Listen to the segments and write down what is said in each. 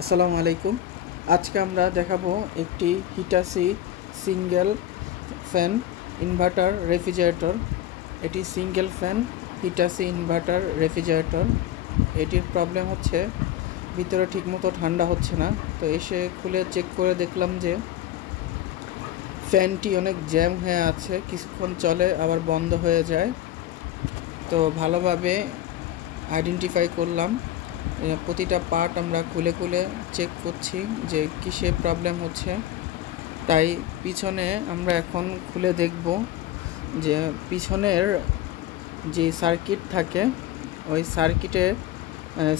আসসালামু আলাইকুম। আজকে আমরা দেখাবো একটি Hitachi single fan inverter refrigerator. এটি single fan Hitachi inverter refrigerator. এটির প্রবলেম হচ্ছে ভিতরে ঠিকমতো ঠান্ডা হচ্ছে না। তো এসে খুলে চেক করে দেখলাম যে ফ্যানটি অনেক জ্যাম হয়ে আছে, কিছুক্ষণ চলে আবার বন্ধ হয়ে যায়। তো ভালোভাবে আইডেন্টিফাই করলাম, প্রতিটা পার্ট আমরা খুলে খুলে চেক করছি যে কিসে প্রবলেম হচ্ছে। তাই পিছনে আমরা এখন খুলে দেখব যে পিছনের যে সার্কিট থাকে ওই সার্কিটে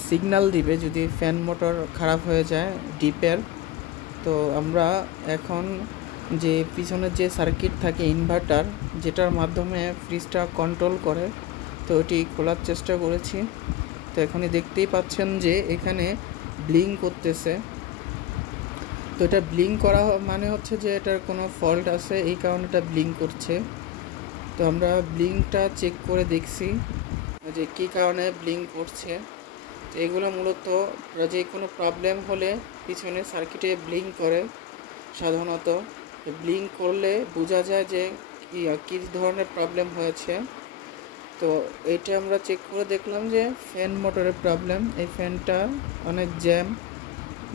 সিগন্যাল দিবে যদি ফ্যান মোটর খারাপ হয়ে যায় ডিপের। তো আমরা এখন যে পিছনের যে সার্কিট থাকে ইনভার্টার, যেটার মাধ্যমে ফ্রিজটা কন্ট্রোল করে, তো এটি খোলার চেষ্টা করেছি। তো এখনই দেখতেই পাচ্ছেন যে এখানে ব্লিঙ্ক করতেছে। তো এটা ব্লিঙ্ক করা মানে হচ্ছে যে এটার কোনো ফল্ট আছে, এই কারণে এটা ব্লিঙ্ক করছে। তো আমরা ব্লিঙ্কটা চেক করে দেখছি যে কী কারণে ব্লিঙ্ক করছে। তো এগুলো মূলত যে কোনো প্রবলেম হলে পিছনে সার্কিটে ব্লিঙ্ক করে। সাধারণত ব্লিঙ্ক করলে বোঝা যায় যে কী ধরনের প্রবলেম হয়েছে। তো এইটা আমরা চেক করে দেখলাম যে ফ্যান মোটরের প্রবলেম। এই ফ্যানটা অনেক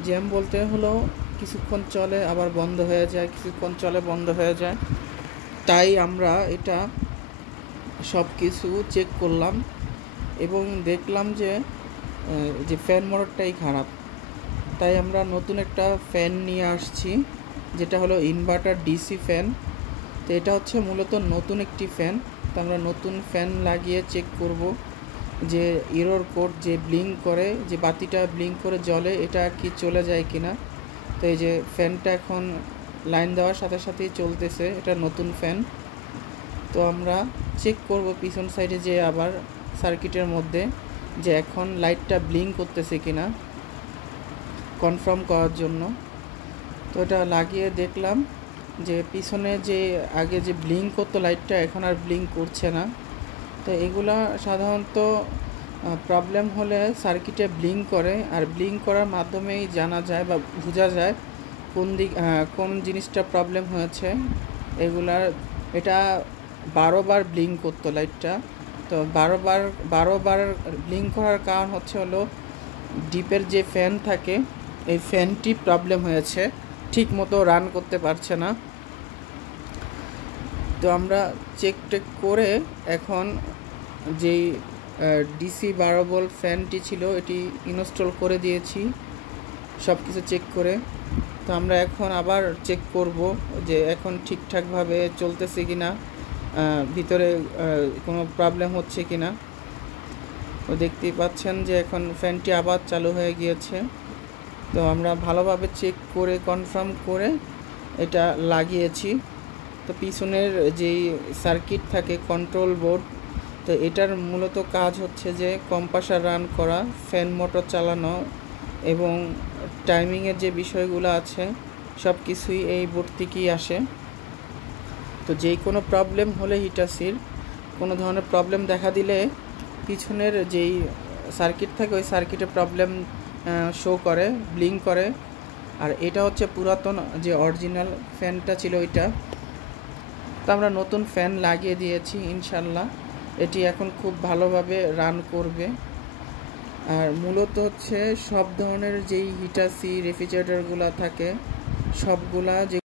জ্যাম বলতে হলো কিছুক্ষণ চলে আবার বন্ধ হয়ে যায়, কিছুক্ষণ চলে বন্ধ হয়ে যায়। তাই আমরা এটা সব কিছু চেক করলাম এবং দেখলাম যে ফ্যান মোটরটাই খারাপ। তাই আমরা নতুন একটা ফ্যান নিয়ে আসছি, যেটা হলো ইনভার্টার ডিসি ফ্যান। তো এটা হচ্ছে মূলত নতুন একটি ফ্যান। তো আমরা নতুন ফ্যান লাগিয়ে চেক করব যে এরর কোড যে ব্লিঙ্ক করে, যে বাতিটা ব্লিঙ্ক করে জ্বলে, এটা কি চলে যায় কিনা। তো এই যে ফ্যানটা এখন লাইন দেওয়ার সাথে সাথেই চলতেছে, এটা নতুন ফ্যান। তো আমরা চেক করব পিছন সাইডে যে আবার সার্কিটের মধ্যে যে এখন লাইটটা ব্লিঙ্ক করতেছে কিনা কনফার্ম করার জন্য। তো এটা লাগিয়ে দেখলাম যে পিছনে যে আগে যে ব্লিঙ্ক করতো লাইটটা, এখন আর ব্লিঙ্ক করছে না। তো এগুলা সাধারণত প্রবলেম হলে সার্কিটে ব্লিঙ্ক করে, আর ব্লিঙ্ক করার মাধ্যমেই জানা যায় বা বোঝা যায় কোন জিনিসটা প্রবলেম হয়েছে। এটা 12 বার ব্লিঙ্ক করতো লাইটটা। তো 12 বার ব্লিঙ্ক করার কারণ হলো ডিপের যে ফ্যান থাকে এই ফ্যানটি প্রবলেম হয়েছে, ঠিক মতো রান করতে পারছে না। তো আমরা চেক করে এখন যেই ডিসি 12 ভোল্ট ফ্যানটি ছিল এটি ইনস্টল করে দিয়েছি সব কিছু চেক করে। তো আমরা এখন আবার চেক করব যে এখন ঠিকঠাকভাবে চলতেছে কিনা, ভিতরে কোনো প্রবলেম হচ্ছে কিনা। তো দেখতেই পাচ্ছেন যে এখন ফ্যানটি আবার চালু হয়ে গিয়েছে। তো আমরা ভালোভাবে চেক করে কনফার্ম করে এটা লাগিয়েছি। তো পিছনের যেই সার্কিট থাকে কন্ট্রোল বোর্ড, তো এটার মূলত কাজ হচ্ছে যে কম্প্রেসার রান করা, ফ্যান মোটর চালানো এবং টাইমিংয়ের যে বিষয়গুলো আছে সব কিছুই এই বোর্ড থেকেই আসে। তো যেই কোনো প্রবলেম হলে হিটাচির কোনো ধরনের প্রবলেম দেখা দিলে পিছনের যেই সার্কিট থাকে ওই সার্কিটে প্রবলেম শো করে, ব্লিঙ্ক করে। আর এটা হচ্ছে পুরাতন যে অরিজিনাল ফ্যানটা ছিল ওইটা। তো আমরা নতুন ফ্যান লাগিয়ে দিয়েছি, ইনশাল্লাহ এটি এখন খুব ভালোভাবে রান করবে। আর মূলত হচ্ছে সব ধরনের যেই হিটাচি রেফ্রিজারেটরগুলো থাকে সবগুলা যে